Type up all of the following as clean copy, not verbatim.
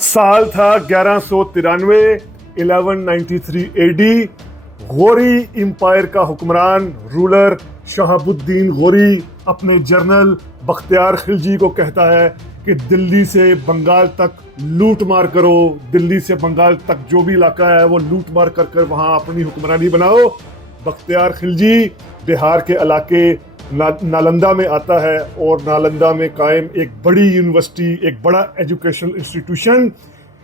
साल था 1193, 1193 AD. Gauri empire का हुक्मरान रूलर शहाबुद्दीन गौरी अपने जनरल बख्तियार खिलजी को कहता है कि दिल्ली से बंगाल तक लूट मार करो, दिल्ली से बंगाल तक जो भी इलाका है वो लूट मार कर कर वहाँ अपनी हुक्मरानी बनाओ। बख्तियार खिलजी बिहार के इलाके नालंदा में आता है और नालंदा में कायम एक बड़ी यूनिवर्सिटी, एक बड़ा एजुकेशनल इंस्टीट्यूशन,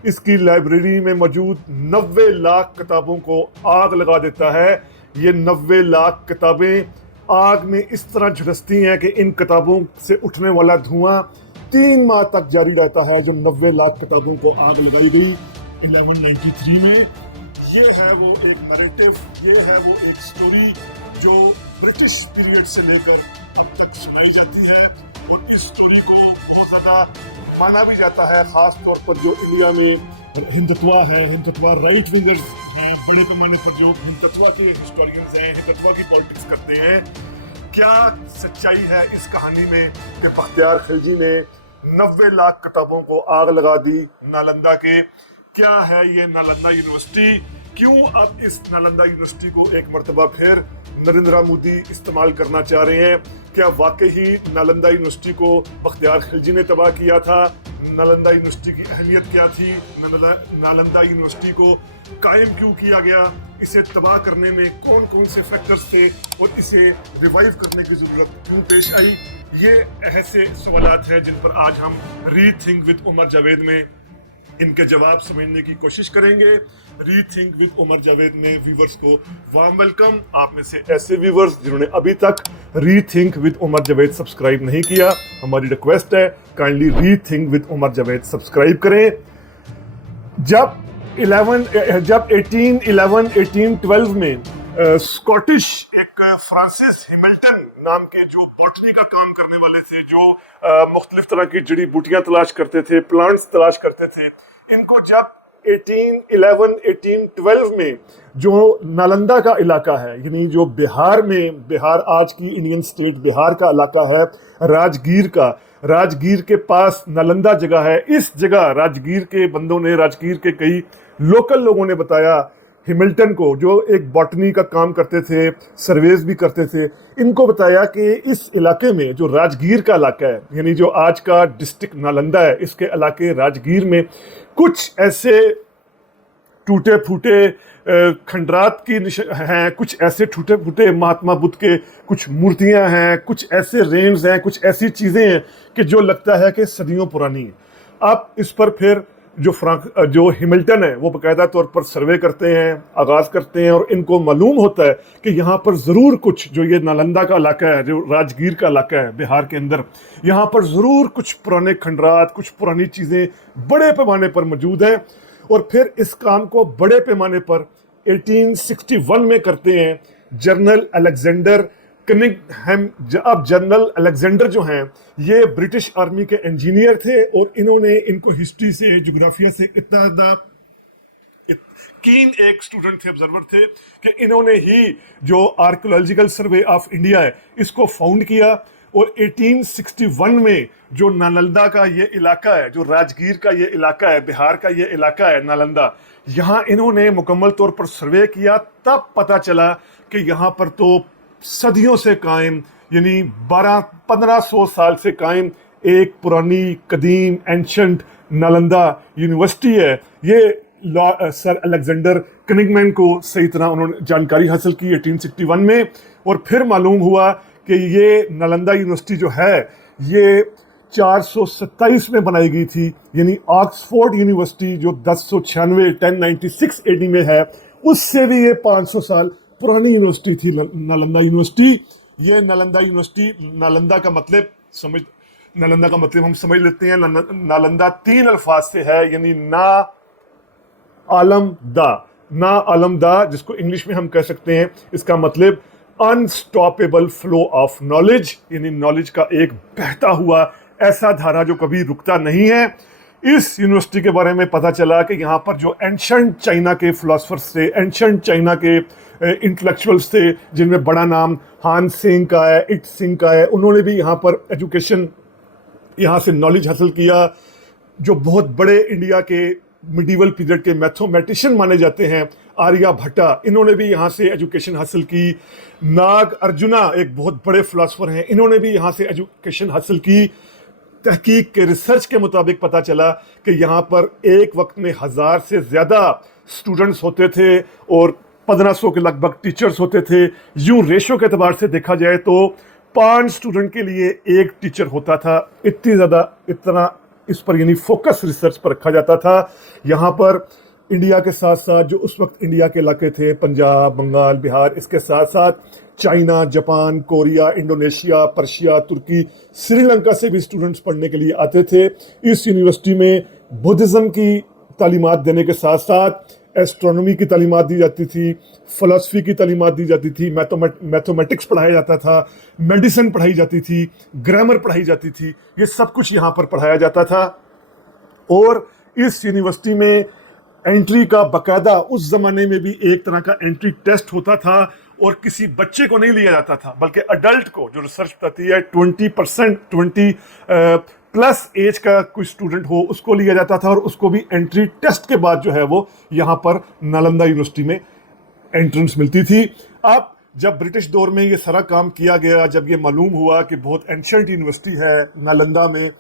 इसकी लाइब्रेरी में मौजूद 90 लाख किताबों को आग लगा देता है। ये 90 लाख किताबें आग में इस तरह झुलसती हैं कि इन किताबों से उठने वाला धुआं 3 माह तक जारी रहता है। जो 90 लाख किताबों को आग लगाई गई 1193 में, ये है वो एक नैरेटिव, ये है वो एक स्टोरी जो ब्रिटिश पीरियड से लेकर अब तक सुनाई जाती है और इस स्टोरी को बहुत ज़्यादा माना भी जाता है, खास तौर पर जो इंडिया में हिंदुत्वा है, हिंदुत्वा राइट विंगर्स हैं, बड़े पैमाने पर जो हिंदुत्वा के हिस्टोरियंस हैं, हिंदुत्वा की पॉलिटिक्स करते हैं। क्या सच्चाई है इस कहानी में कि बख्तियार खिलजी ने 90 लाख किताबों को आग लगा दी नालंदा के? क्या है ये नालंदा यूनिवर्सिटी? क्यों अब इस नालंदा यूनिवर्सिटी को एक मर्तबा फिर नरेंद्र मोदी इस्तेमाल करना चाह रहे हैं? क्या वाकई ही नालंदा यूनिवर्सिटी को बख्तियार खिलजी ने तबाह किया था? नालंदा यूनिवर्सिटी की अहमियत क्या थी? नालंदा यूनिवर्सिटी को कायम क्यों किया गया? इसे तबाह करने में कौन कौन से फैक्टर्स थे और इसे रिवाइव करने की जरूरत क्यों पेश आई? ये ऐसे सवालात हैं जिन पर आज हम रीथिंक विद उमर जावेद में इनके जवाब समझने की कोशिश करेंगे। रीथिंक विद उमर जावेद में व्यूवर्स को वार्म वेलकम। आप में से ऐसे व्यूवर्स जिन्होंने अभी तक rethink with Umar Javed subscribe नहीं किया, हमारी रिक्वेस्ट है kindly rethink with Umar Javed subscribe करें। जब 1812 में स्कॉटिश एक फ्रांसिस हिमिल्टन नाम के जो बॉटनी का काम करने वाले थे, जो मुख्तलिफ तरह की जड़ी बूटियां तलाश करते थे, प्लांट्स तलाश करते थे, इनको जब 1812 में जो नालंदा का इलाका है, यानी जो बिहार में, बिहार आज की इंडियन स्टेट बिहार का इलाका है, राजगीर के पास नालंदा जगह है। इस जगह राजगीर के बंदों ने, राजगीर के कई लोकल लोगों ने बताया हिमिल्टन को, जो एक बॉटनी का काम करते थे, सर्वेज भी करते थे, इनको बताया कि इस इलाके में जो राजगीर का इलाका है, यानी जो आज का डिस्ट्रिक्ट नालंदा है, इसके इलाके राजगीर में कुछ ऐसे टूटे फूटे खंडरात की हैं, कुछ ऐसे टूटे फूटे महात्मा बुद्ध के कुछ मूर्तियां हैं, कुछ ऐसे रेंज हैं, कुछ ऐसी चीज़ें हैं कि जो लगता है कि सदियों पुरानी है। अब इस पर फिर जो हिमिल्टन है वो बाकायदा तौर पर सर्वे करते हैं, आगाज़ करते हैं, और इनको मालूम होता है कि यहाँ पर ज़रूर कुछ, जो ये नालंदा का इलाका है, जो राजगीर का इलाका है बिहार के अंदर, यहाँ पर ज़रूर कुछ पुराने खंडरात, कुछ पुरानी चीज़ें बड़े पैमाने पर मौजूद हैं। और फिर इस काम को बड़े पैमाने पर 1861 में करते हैं जनरल अलेक्जेंडर कनिंघम। अब जनरल अलेक्जेंडर जो हैं ये ब्रिटिश आर्मी के इंजीनियर थे और इन्होंने, इनको हिस्ट्री से, ज्योग्राफिया से इतना ज़्यादा कीन एक स्टूडेंट थे, ऑब्जर्वर थे, कि इन्होंने ही जो आर्कियोलॉजिकल सर्वे ऑफ इंडिया है इसको फाउंड किया। और 1861 में जो नालंदा का ये इलाका है, जो राजगीर का ये इलाका है, बिहार का ये इलाका है नालंदा, यहाँ इन्होंने मुकम्मल तौर पर सर्वे किया। तब पता चला कि यहाँ पर तो सदियों से कायम, यानी 1200-1500 साल से कायम एक पुरानी कदीम एंशंट नालंदा यूनिवर्सिटी है। ये सर अलेक्जेंडर कनिंघम को सही तरह उन्होंने जानकारी हासिल की 1861 में, और फिर मालूम हुआ कि ये नालंदा यूनिवर्सिटी जो है ये 427 में बनाई गई थी, यानी ऑक्सफोर्ड यूनिवर्सिटी जो 1096 एडी में है, उससे भी ये 500 साल पुरानी यूनिवर्सिटी थी नालंदा यूनिवर्सिटी। ये नालंदा यूनिवर्सिटी, नालंदा का मतलब हम समझ लेते हैं, नालंदा 3 अल्फाज से है, यानी ना आलम दा, जिसको इंग्लिश में हम कह सकते हैं, इसका मतलब अनस्टॉपेबल फ्लो ऑफ नॉलेज, यानी नॉलेज का एक बहता हुआ ऐसा धारा जो कभी रुकता नहीं है। इस यूनिवर्सिटी के बारे में पता चला कि यहाँ पर जो एंशंट चाइना के फिलोसफर्स थे, एंशंट चाइना के इंटेलेक्चुअल्स थे, जिनमें बड़ा नाम हान सेंग का है, इट सिंह का है, उन्होंने भी यहाँ पर एजुकेशन, यहाँ से नॉलेज हासिल किया। जो बहुत बड़े इंडिया के मिडीवल पीरियड के मैथमेटिशियन माने जाते हैं, आर्या भट्टा, इन्होंने भी यहाँ से एजुकेशन हासिल की। नाग अर्जुना एक बहुत बड़े फिलोसफर हैं, इन्होंने भी यहाँ से एजुकेशन हासिल की। तहकीक के रिसर्च के मुताबिक पता चला कि यहाँ पर एक वक्त में 1000 से ज़्यादा स्टूडेंट्स होते थे और 1500 के लगभग टीचर्स होते थे। यूं रेशो के एतबार से देखा जाए तो 5 स्टूडेंट के लिए 1 टीचर होता था। इतना इस पर यानी फोकस रिसर्च पर रखा जाता था। यहाँ पर इंडिया के साथ साथ जो उस वक्त इंडिया के इलाके थे, पंजाब, बंगाल, बिहार, इसके साथ साथ China, Japan, Korea, Indonesia, Persia, तुर्की, श्रीलंका से भी स्टूडेंट्स पढ़ने के लिए आते थे। इस यूनिवर्सिटी में बुद्धिज़्म की तालीमात देने के साथ साथ एस्ट्रोनॉमी की तालीमात दी जाती थी, फ़िलासफ़ी की तालीमात दी जाती थी, मैथमेटिक्स पढ़ाया जाता था, मेडिसिन पढ़ाई जाती थी, ग्रामर पढ़ाई जाती थी। ये सब कुछ यहाँ पर पढ़ाया जाता था। और इस यूनिवर्सिटी में एंट्री का बकायदा उस ज़माने में भी एक तरह का एंट्री टेस्ट होता था और किसी बच्चे को नहीं लिया जाता था, बल्कि अडल्ट को, जो रिसर्च बताती है 20% 20 प्लस एज का कोई स्टूडेंट हो उसको लिया जाता था और उसको भी एंट्री टेस्ट के बाद जो है वो यहाँ पर नालंदा यूनिवर्सिटी में एंट्रेंस मिलती थी। अब जब ब्रिटिश दौर में ये सारा काम किया गया, जब ये मालूम हुआ कि बहुत एंशिएंट यूनिवर्सिटी है नालंदा में,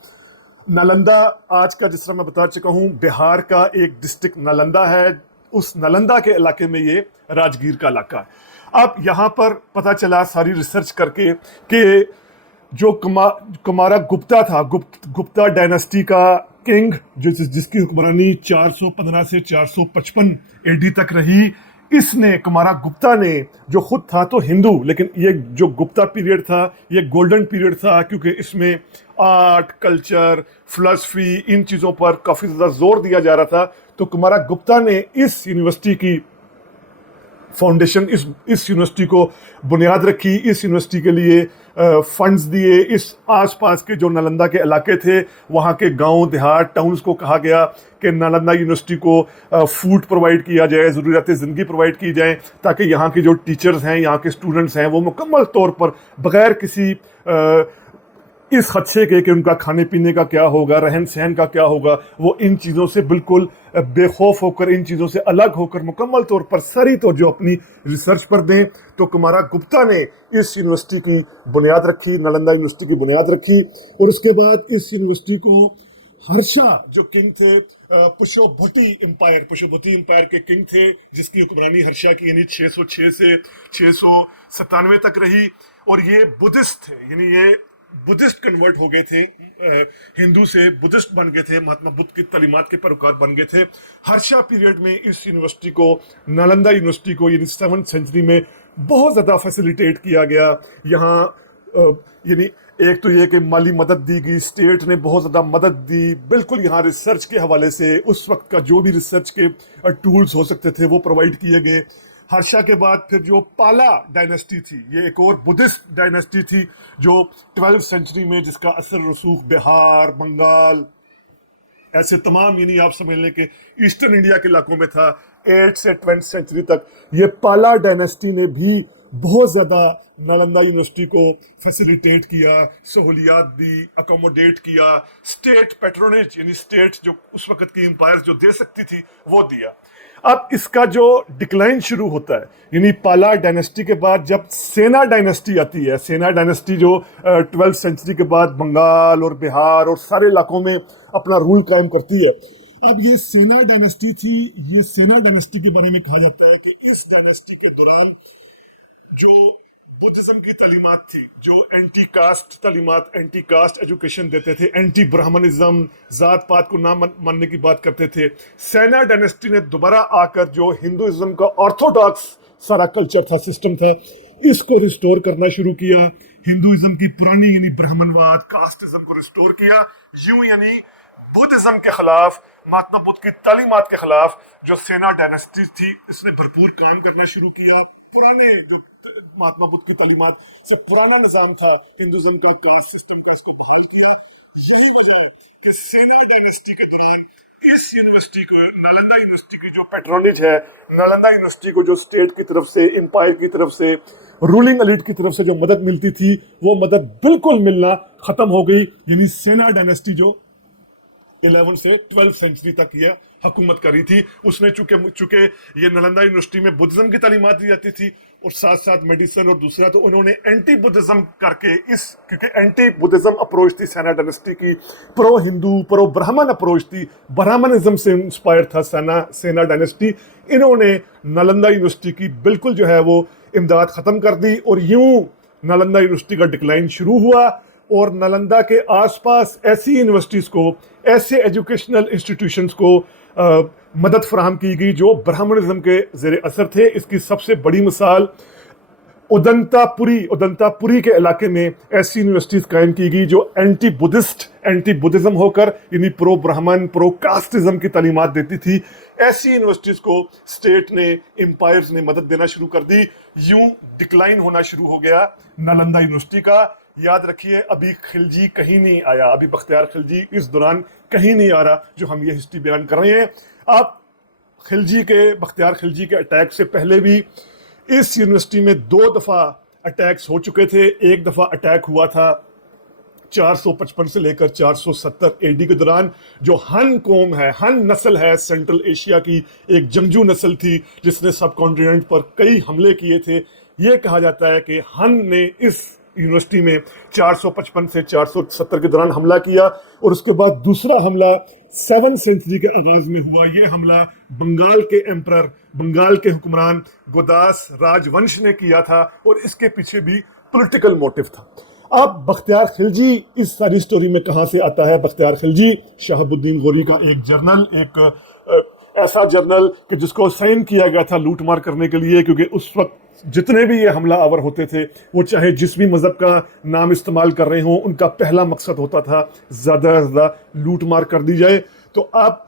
नालंदा आज का जिस तरह मैं बता चुका हूँ बिहार का एक डिस्ट्रिक्ट नालंदा है, उस नालंदा के इलाके में ये राजगीर का इलाका है। अब यहाँ पर पता चला सारी रिसर्च करके कि जो कुमारा गुप्ता था, गुप्ता डायनेस्टी का किंग, जिसकी हुक्मरानी 415 से 455 एडी तक रही, इसने, कुमारा गुप्ता ने, जो खुद था तो हिंदू, लेकिन ये जो गुप्ता पीरियड था ये गोल्डन पीरियड था क्योंकि इसमें आर्ट, कल्चर, फिलॉसफी, इन चीज़ों पर काफ़ी ज़्यादा जोर दिया जा रहा था। तो कुमारा गुप्ता ने इस यूनिवर्सिटी की फाउंडेशन, इस यूनिवर्सिटी को बुनियाद रखी, इस यूनिवर्सिटी के लिए फंड्स दिए। इस आसपास के जो नालंदा के इलाके थे वहाँ के गांव, देहात, टाउन्स को कहा गया कि नालंदा यूनिवर्सिटी को फूड प्रोवाइड किया जाए, ज़रूरियात ज़िंदगी प्रोवाइड की जाए, ताकि यहाँ के जो टीचर्स हैं, यहाँ के स्टूडेंट्स हैं, वो मुकम्मल तौर पर बग़ैर किसी इस खदशे के कि उनका खाने पीने का क्या होगा, रहन सहन का क्या होगा, वो इन चीज़ों से बिल्कुल बेखौफ होकर, इन चीज़ों से अलग होकर मुकम्मल तौर पर सारी तो जो अपनी रिसर्च पर दें। तो कुमारा गुप्ता ने इस यूनिवर्सिटी की बुनियाद रखी, नालंदा यूनिवर्सिटी की बुनियाद रखी। और उसके बाद इस यूनिवर्सिटी को हर्षा जो किंग थे, पुष्यभूति एम्पायर के किंग थे, जिसकी हुक्मरानी हर्षा की यानी 606 से 697 तक रही। और ये बुद्धिस्ट थे, यानी ये बुद्धिस्ट कन्वर्ट हो गए थे, हिंदू से बुद्धिस्ट बन गए थे, महात्मा बुद्ध की तालीमात के पैरोकार बन गए थे। हर्षा पीरियड में इस यूनिवर्सिटी को, नालंदा यूनिवर्सिटी को, यानी 7th सेंचुरी में बहुत ज़्यादा फैसिलिटेट किया गया। यहाँ यानी एक तो ये कि माली मदद दी गई, स्टेट ने बहुत ज़्यादा मदद दी, बिल्कुल यहाँ रिसर्च के हवाले से उस वक्त का जो भी रिसर्च के टूल्स हो सकते थे वो प्रोवाइड किए गए। हर्षा के बाद फिर जो पाला डायनेस्टी थी, ये एक और बुद्धिस्ट डायनेस्टी थी जो 12th सेंचुरी में, जिसका असर रसूख बिहार, बंगाल, ऐसे तमाम, यानी आप समझ लें कि ईस्टर्न इंडिया के इलाकों में था। 8th से 20th सेंचुरी तक ये पाला डायनेस्टी ने भी बहुत ज़्यादा नालंदा यूनिवर्सिटी को फैसिलिटेट किया, सहूलियात दी, अकोमोडेट किया, स्टेट पैट्रोनेज, यानी स्टेट जो उस वक्त की एम्पायर जो दे सकती थी वो दिया। अब इसका जो डिक्लाइन शुरू होता है, यानी पाला डायनेस्टी के बाद जब सेना डायनेस्टी आती है, सेना डायनेस्टी जो 12th सेंचुरी के बाद बंगाल और बिहार और सारे इलाकों में अपना रूल कायम करती है। अब ये सेना डायनेस्टी थी, ये सेना डायनेस्टी के बारे में कहा जाता है कि इस डायनेस्टी के दौरान जो बुद्धिज्म की तालीमात थी, जो एंटी कास्ट तालीमात, एंटी कास्ट एजुकेशन देते थे, एंटी ब्राह्मणिज्म, जात पात को ना मानने की बात करते थे, सेना डायनेस्टी ने दोबारा आकर जो हिंदुइज्म का ऑर्थोडॉक्स सारा कल्चर था, सिस्टम था, इसको रिस्टोर करना शुरू किया। हिंदुइज्म की पुरानी यानी ब्राह्मणवाद, कास्टिज्म को रिस्टोर किया। यूं यानी बुद्धिज्म के खिलाफ, महात्मा बुद्ध की तालीमात के खिलाफ जो सेना डायनेस्टी थी, इसने भरपूर काम करना शुरू किया। पुराने जो महात्मा बुद्ध की तालीमात से पुराना निजाम था हिंदुइज्म का, कास्ट सिस्टम का, इसको बहाल किया। यही वजह है कि सेना डायनेस्टी के दौरान इस यूनिवर्सिटी को, नालंदा यूनिवर्सिटी की जो पैट्रोनेज है, नालंदा यूनिवर्सिटी को जो स्टेट की तरफ से, एम्पायर की तरफ से, रूलिंग एलिट की तरफ से जो मदद मिलती थी, वो मदद बिल्कुल मिलना खत्म हो गई। यानी सेना डायनेस्टी जो 11 से 12 सेंचुरी तक ये हुकूमत करी थी। उसने चूंकि ये नालंदा यूनिवर्सिटी में बुद्धिज्म की तालीमात दी जाती थी और साथ साथ मेडिसिन और दूसरा, तो उन्होंने एंटी बुद्धिज्म करके क्योंकि एंटी बुद्धिज्म अप्रोच थी सेना डायनेस्टी की, प्रो हिंदू प्रो ब्राह्मण अप्रोच थी, ब्राह्मणिज्म से इंस्पायर था सेना डायनेस्टी। इन्होंने नालंदा यूनिवर्सिटी की बिल्कुल जो है वो इमदाद ख़त्म कर दी और यूं नालंदा यूनिवर्सिटी का डिक्लाइन शुरू हुआ। और नालंदा के आसपास ऐसी यूनिवर्सिटीज़ को, ऐसे एजुकेशनल इंस्टीट्यूशंस को मदद फराहम की गई जो ब्राह्मणिज्म के ज़ेर असर थे। इसकी सबसे बड़ी मिसाल उदंतापुरी के इलाके में ऐसी यूनिवर्सिटीज़ कायम की गई जो एंटी बुद्धिज्म होकर यानी प्रो ब्राह्मण प्रो कास्टिज्म की तालीमात देती थी। ऐसी यूनिवर्सिटीज़ को स्टेट ने, एम्पायर्स ने मदद देना शुरू कर दी। यूं डिक्लाइन होना शुरू हो गया नालंदा यूनिवर्सिटी का। याद रखिए, अभी खिलजी कहीं नहीं आया, अभी बख्तियार खिलजी इस दौरान कहीं नहीं आ रहा जो हम ये हिस्ट्री बयान कर रहे हैं। अब बख्तियार खिलजी के अटैक से पहले भी इस यूनिवर्सिटी में 2 दफ़ा अटैक्स हो चुके थे। एक दफ़ा अटैक हुआ था 455 से लेकर 470 एडी के दौरान। जो हन कौम है, हन नस्ल है, सेंट्रल एशिया की एक जंगजू नस्ल थी जिसने सब कॉन्टिनेंट पर कई हमले किए थे। ये कहा जाता है कि हन ने इस यूनिवर्सिटी में 455 से 470 के दौरान हमला किया और उसके बाद दूसरा हमला 7वीं सेंचुरी के आगाज में हुआ। ये हमला बंगाल के हुक्मरान गोदास राजवंश ने किया था और इसके पीछे भी पॉलिटिकल मोटिव था। अब बख्तियार खिलजी इस सारी स्टोरी में कहां से आता है? बख्तियार खिलजी शहाबुद्दीन गौरी का एक जर्नल, ऐसा जर्नल कि जिसको साइन किया गया था लूट मार करने के लिए, क्योंकि उस वक्त जितने भी ये हमला आवर होते थे वो चाहे जिस भी मजहब का नाम इस्तेमाल कर रहे हों, उनका पहला मकसद होता था ज़्यादा से ज़्यादा लूट मार कर दी जाए। तो अब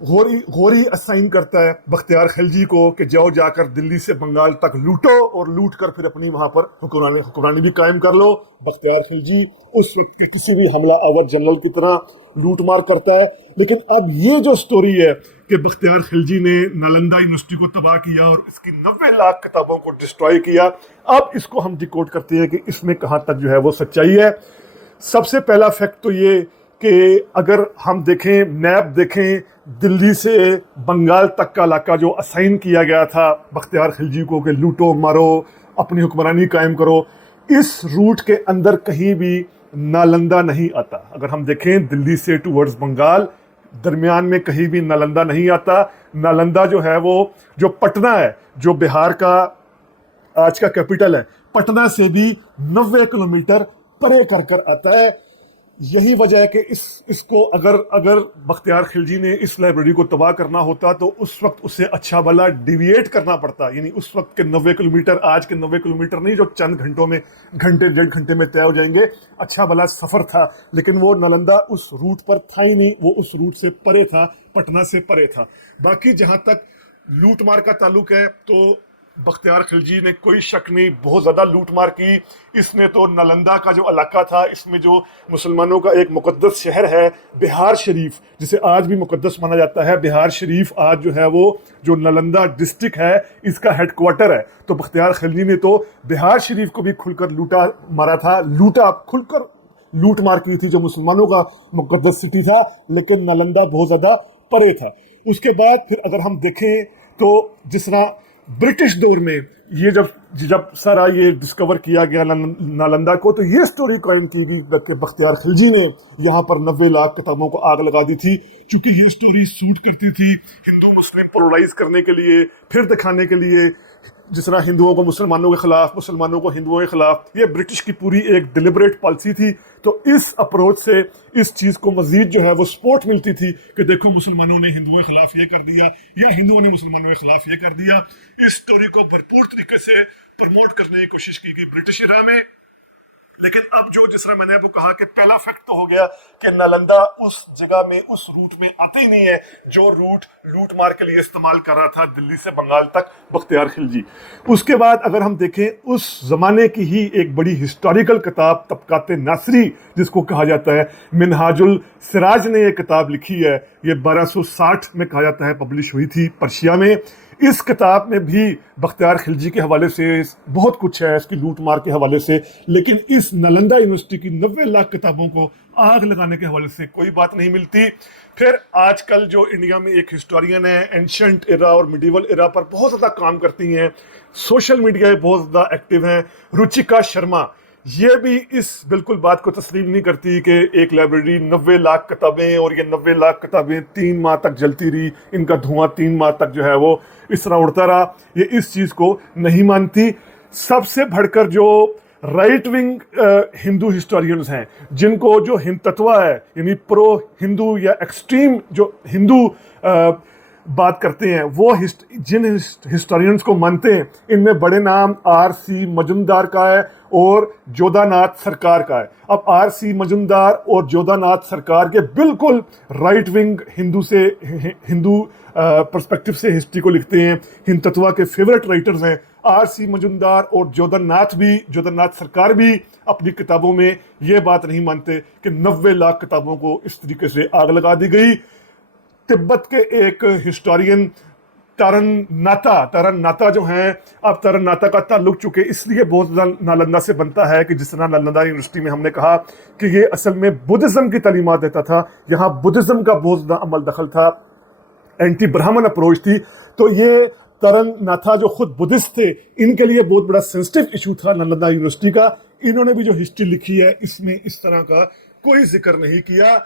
गौरी असाइन करता है बख्तियार खिलजी को कि जाओ जाकर दिल्ली से बंगाल तक लूटो और लूट कर फिर अपनी वहां पर हुक्मरानी भी कायम कर लो। बख्तियार खिलजी उस वक्त की किसी भी हमला आवर जनरल की तरह लूट मार करता है। लेकिन अब ये जो स्टोरी है कि बख्तियार खिलजी ने नालंदा यूनिवर्सिटी को तबाह किया और इसकी 90 लाख किताबों को डिस्ट्रॉय किया, अब इसको हम डिकोड करते हैं कि इसमें कहाँ तक जो है वो सच्चाई है। सबसे पहला फैक्ट तो ये कि अगर हम देखें, मैप देखें, दिल्ली से बंगाल तक का इलाका जो असाइन किया गया था बख्तियार खिलजी को कि लूटो मारो अपनी हुक्मरानी कायम करो, इस रूट के अंदर कहीं भी नालंदा नहीं आता। अगर हम देखें दिल्ली से टूवर्ड्स बंगाल, दरमियान में कहीं भी नालंदा नहीं आता। नालंदा जो है वो जो पटना है, जो बिहार का आज का कैपिटल है, पटना से भी 90 किलोमीटर परे कर कर आता है। यही वजह है कि इसको अगर बख्तियार खिलजी ने इस लाइब्रेरी को तबाह करना होता तो उस वक्त उसे अच्छा भला डिविएट करना पड़ता। यानी उस वक्त के 90 किलोमीटर आज के 90 किलोमीटर नहीं जो चंद घंटों में, घंटे डेढ़ घंटे में तय हो जाएंगे, अच्छा भला सफ़र था। लेकिन वो नालंदा उस रूट पर था ही नहीं, वो उस रूट से परे था, पटना से परे था। बाकी जहाँ तक लूट मार का ताल्लुक है तो बख्तियार खिलजी ने कोई शक नहीं बहुत ज़्यादा लूट मार की। इसने तो नालंदा का जो इलाका था, इसमें जो मुसलमानों का एक मुकद्दस शहर है बिहार शरीफ, जिसे आज भी मुकद्दस माना जाता है, बिहार शरीफ आज जो है वो जो नालंदा डिस्ट्रिक्ट है इसका हेडक्वार्टर है। तो बख्तियार खिलजी ने तो बिहार शरीफ को भी खुलकर खुलकर लूट मार की थी, जो मुसलमानों का मुकद्दस सिटी था, लेकिन नालंदा बहुत ज़्यादा परे था। उसके बाद फिर अगर हम देखें तो जिस तरह ब्रिटिश दौर में ये जब सारा ये डिस्कवर किया गया नालंदा को, तो ये स्टोरी कायम की गई कि बख्तियार खिलजी ने यहाँ पर 90 लाख किताबों को आग लगा दी थी। चूंकि ये स्टोरी सूट करती थी हिंदू मुस्लिम पोलराइज करने के लिए, फिर दिखाने के लिए जिस तरह हिंदुओं को मुसलमानों के खिलाफ, मुसलमानों को हिंदुओं के खिलाफ, ये ब्रिटिश की पूरी एक डिलिबरेट पॉलिसी थी। तो इस अप्रोच से इस चीज़ को मजीद जो है वो सपोर्ट मिलती थी कि देखो मुसलमानों ने हिंदुओं के खिलाफ ये कर दिया या हिंदुओं ने मुसलमानों के खिलाफ ये कर दिया। इस स्टोरी को भरपूर तरीके से प्रमोट करने की कोशिश की गई ब्रिटिश इरा में। लेकिन अब जो जिस तरह मैंने आपको कहा कि पहला फैक्ट तो हो गया कि नालंदा उस जगह में, उस रूट में आते ही नहीं है जो रूट लूट मार के लिए इस्तेमाल कर रहा था दिल्ली से बंगाल तक बख्तियार खिलजी। उसके बाद अगर हम देखें उस जमाने की ही एक बड़ी हिस्टोरिकल किताब तबकात नासरी जिसको कहा जाता है, मिनहाजुल सिराज ने ये किताब लिखी है। ये 1260 में कहा जाता है पब्लिश हुई थी पर्शिया में। اس کتاب میں بھی بختیار خلجی کے حوالے سے بہت کچھ ہے، اس کی لوٹ مار کے حوالے سے، لیکن اس نالندہ یونیورسٹی کی 90 لاکھ کتابوں کو آگ لگانے کے حوالے سے کوئی بات نہیں ملتی۔ پھر آج کل جو انڈیا میں ایک ہسٹورین ہے، اینشنٹ ایرا اور میڈیول ایرا پر بہت زیادہ کام کرتی ہیں، سوشل میڈیا پہ بہت زیادہ ایکٹیو ہیں، روچیکا شرما، یہ بھی اس بالکل بات کو تسلیم نہیں کرتی کہ ایک لائبریری 90 لاکھ کتابیں، اور یہ 90 لاکھ کتابیں 3 ماہ تک جلتی رہی، ان کا دھواں 3 ماہ تک جو ہے وہ اس طرح اڑتا رہا، یہ اس چیز کو نہیں مانتی۔ سب سے بڑھ کر جو رائٹ ونگ ہندو ہسٹورینز ہیں، جن کو جو ہندتوا ہے یعنی پرو ہندو یا ایکسٹریم جو ہندو بات کرتے ہیں، وہ جن ہسٹورینز کو مانتے ہیں، ان میں بڑے نام آر سی مجمدار کا ہے اور جودھا ناتھ سرکار کا ہے۔ اب آر سی مجمدار اور جودھا ناتھ سرکار کے بالکل رائٹ ونگ ہندو پرسپیکٹو سے ہسٹری کو لکھتے ہیں، ہندتوا کے فیورٹ رائٹرز ہیں۔ آر سی مجمدار اور جودھا ناتھ سرکار بھی اپنی کتابوں میں یہ بات نہیں مانتے کہ 90 لاکھ کتابوں کو اس طریقے سے آگ لگا دی گئی۔ تبت کے ایک ہسٹورین تارن ناتا جو ہیں، اب تارن ناتا کا تعلق چونکہ اس لیے بہت زیادہ نالندہ سے بنتا ہے کہ جس طرح نالندہ یونیورسٹی میں ہم نے کہا کہ یہ اصل میں بدھزم کی تعلیمات دیتا تھا، یہاں بدھزم کا بہت زیادہ عمل دخل تھا، اینٹی برہمن اپروچ تھی، تو یہ ترن ناتھا جو خود بدھسٹ تھے، ان کے لیے بہت بڑا سینسٹیو ایشو تھا نالندہ یونیورسٹی کا۔ انہوں نے بھی جو ہسٹری لکھی ہے اس میں اس طرح کا کوئی ذکر نہیں کیا،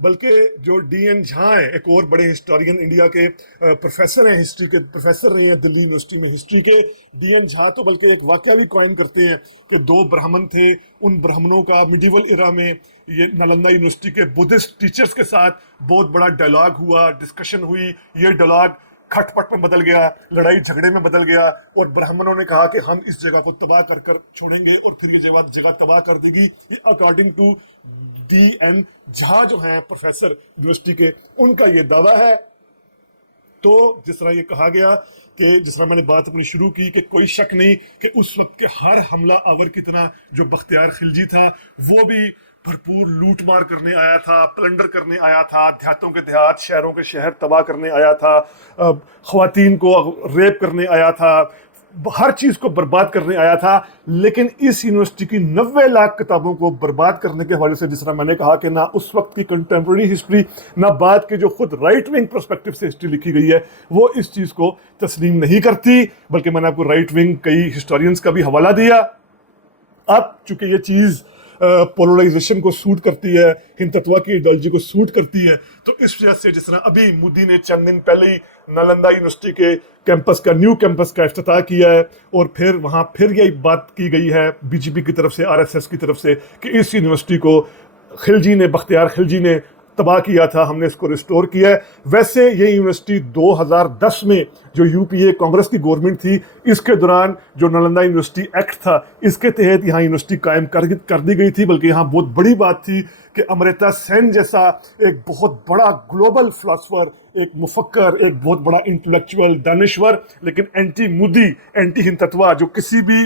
بلکہ جو ڈی این جھا ہیں، ایک اور بڑے ہسٹورین انڈیا کے پروفیسر ہیں، ہسٹری کے پروفیسر رہے ہیں دلی یونیورسٹی میں ہسٹری کے، ڈی این جھا تو بلکہ ایک واقعہ بھی قائم کرتے ہیں کہ 2 برہمن تھے، ان برہمنوں کا میڈیول ایرا میں یہ نالندہ یونیورسٹی کے بدھسٹ ٹیچرز کے ساتھ بہت بڑا ڈائلاگ ہوا، ڈسکشن ہوئی، یہ ڈائلاگ کھٹ پٹ میں بدل گیا، لڑائی جھگڑے میں بدل گیا، اور برہمنوں نے کہا کہ ہم اس جگہ کو تباہ کر چھوڑیں گے اور پھر یہ جگہ تباہ کر دے گی۔ اکارڈنگ ٹو ڈی این جھا جو ہیں پروفیسر یونیورسٹی کے، ان کا یہ دعویٰ ہے۔ تو جس طرح یہ کہا گیا کہ جس طرح میں نے بات اپنی شروع کی کہ کوئی شک نہیں کہ اس وقت کے ہر حملہ آور کی طرح جو بختیار خلجی تھا وہ بھی بھرپور لوٹ مار کرنے آیا تھا، پلنڈر کرنے آیا تھا، دیہاتوں کے دیہات، شہروں کے شہر تباہ کرنے آیا تھا، خواتین کو ریپ کرنے آیا تھا، ہر چیز کو برباد کرنے آیا تھا۔ لیکن اس یونیورسٹی کی 90 لاکھ کتابوں کو برباد کرنے کے حوالے سے جس طرح میں نے کہا کہ نہ اس وقت کی کنٹمپرری ہسٹری، نہ بعد کے جو خود رائٹ ونگ پرسپیکٹو سے ہسٹری لکھی گئی ہے، وہ اس چیز کو تسلیم نہیں کرتی، بلکہ میں نے آپ کو رائٹ ونگ کئی ہسٹورینز کا بھی حوالہ دیا۔ اب چونکہ یہ چیز پولرائزیشن کو سوٹ کرتی ہے، ہندتوا کی ایڈیالوجی کو سوٹ کرتی ہے، تو اس وجہ سے جس طرح ابھی مودی نے چند دن پہلے ہی نالندہ یونیورسٹی کے کیمپس کا، نیو کیمپس کا افتتاح کیا ہے، اور پھر وہاں پھر یہ بات کی گئی ہے بی جے پی کی طرف سے، آر ایس ایس کی طرف سے، کہ اس یونیورسٹی کو بختیار خلجی نے تباہ کیا تھا، ہم نے اس کو ریسٹور کیا ہے۔ ویسے یہ یونیورسٹی 2010 میں جو یو پی اے کانگریس کی گورنمنٹ تھی، اس کے دوران جو نالندہ یونیورسٹی ایکٹ تھا، اس کے تحت یہاں یونیورسٹی قائم کر دی گئی تھی، بلکہ یہاں بہت بڑی بات تھی کہ امرتا سین جیسا ایک بہت بڑا گلوبل فلاسفر، ایک مفکر، ایک بہت بڑا انٹلیکچوئل، دانشور، لیکن اینٹی مودی، اینٹی ہندتوا، جو کسی بھی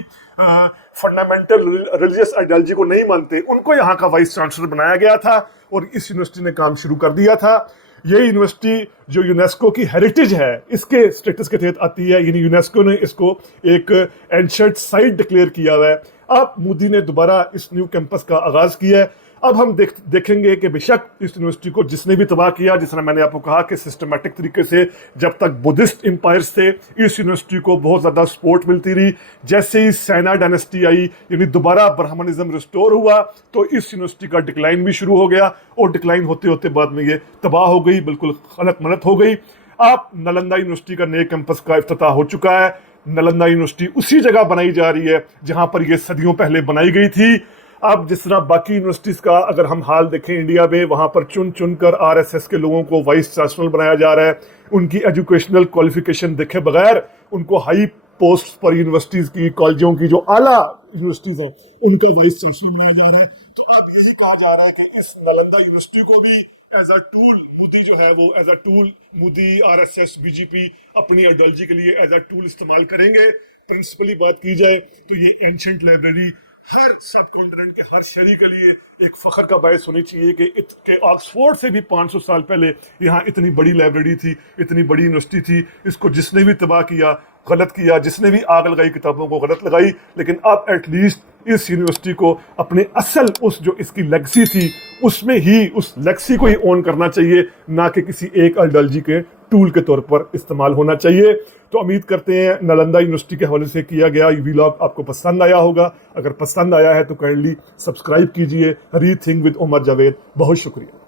فنڈامنٹل ریلیجیس آئیڈیالوجی کو نہیں مانتے، ان کو یہاں کا وائس چانسلر بنایا گیا تھا، اور اس یونیورسٹی نے کام شروع کر دیا تھا۔ یہ یونیورسٹی جو یونیسکو کی ہیریٹیج ہے، اس کے اسٹیٹس کے تحت آتی ہے، یعنی یونیسکو نے اس کو ایک اینشنٹ سائٹ ڈکلیئر کیا ہوا ہے۔ اب مودی نے دوبارہ اس نیو کیمپس کا آغاز کیا ہے۔ اب ہم دیکھیں گے کہ بے شک اس یونیورسٹی کو جس نے بھی تباہ کیا، جس طرح میں نے آپ کو کہا کہ سسٹمیٹک طریقے سے جب تک بدھسٹ امپائرز تھے، اس یونیورسٹی کو بہت زیادہ سپورٹ ملتی رہی۔ جیسے ہی سینا ڈائنسٹی آئی، یعنی دوبارہ برہمنزم ریسٹور ہوا، تو اس یونیورسٹی کا ڈکلائن بھی شروع ہو گیا، اور ڈکلائن ہوتے ہوتے بعد میں یہ تباہ ہو گئی، بالکل خلق منت ہو گئی۔ اب نالندہ یونیورسٹی کا نئے کیمپس کا افتتاح ہو چکا ہے۔ نالندہ یونیورسٹی اسی جگہ بنائی جا رہی ہے جہاں پر یہ صدیوں پہلے بنائی گئی تھی۔ اب جس طرح باقی یونیورسٹیز کا اگر ہم حال دیکھیں انڈیا میں، وہاں پر چن کر آر ایس ایس کے لوگوں کو وائس چانسلر بنایا جا رہا ہے، ان کی ایجوکیشنل کوالیفیکیشن دیکھے بغیر ان کو ہائی پوسٹ پر یونیورسٹیز کی، کالجوں کی جو اعلیٰ یونیورسٹیز ہیں، ان کا وائس چانسلر بنایا جا رہا ہے۔ تو اب یہی کہا جا رہا ہے کہ اس نالندہ یونیورسٹی کو بھی ایز اے ٹول، مودی جو ہے وہ as a tool, Modi, R S S, B J P اپنی آئیڈیالوجی کے لیے ایز اے ٹول استعمال کریں گے۔ پرنسپلی بات کی جائے تو یہ اینشنٹ لائبریری ہر سب کانٹیننٹ کے ہر شہری کے لیے ایک فخر کا باعث ہونی چاہیے کہ آکسفورڈ سے بھی 500 سال پہلے یہاں اتنی بڑی لائبریری تھی، اتنی بڑی یونیورسٹی تھی. اس کو جس نے بھی تباہ کیا، غلط کیا، جس نے بھی آگ لگائی کتابوں کو غلط لگائی، لیکن اب ایٹ لیسٹ اس یونیورسٹی کو اپنے اصل اس کی لیگسی تھی اس میں ہی، اس لیگسی کو ہی اون کرنا چاہیے، نہ کہ کسی ایک آئیڈیالوجی کے ٹول کے طور پر استعمال ہونا چاہیے. تو امید کرتے ہیں نالندہ یونیورسٹی کے حوالے سے کیا گیا یہ ویلاگ آپ کو پسند آیا ہوگا. اگر پسند آیا ہے تو کائنڈلی سبسکرائب کیجئے ری تھنک ود عمر جاوید. بہت شکریہ.